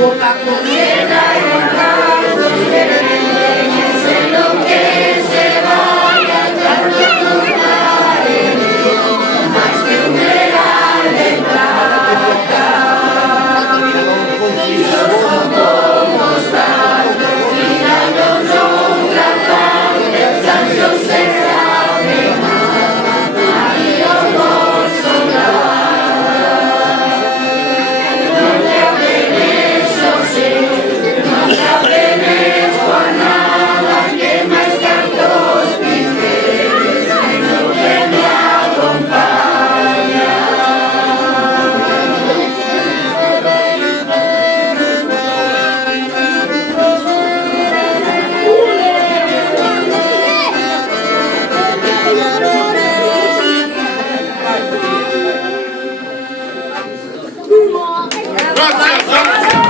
boca con piedra y brazos perennes en lo que se vaya tanto tomaré más que un real de plata y los como tanto finando no tratar del santo será de María por sobrar no te apenes yo sé no te apenes por nada que más cantos piques lo que me acompaña. Gracias.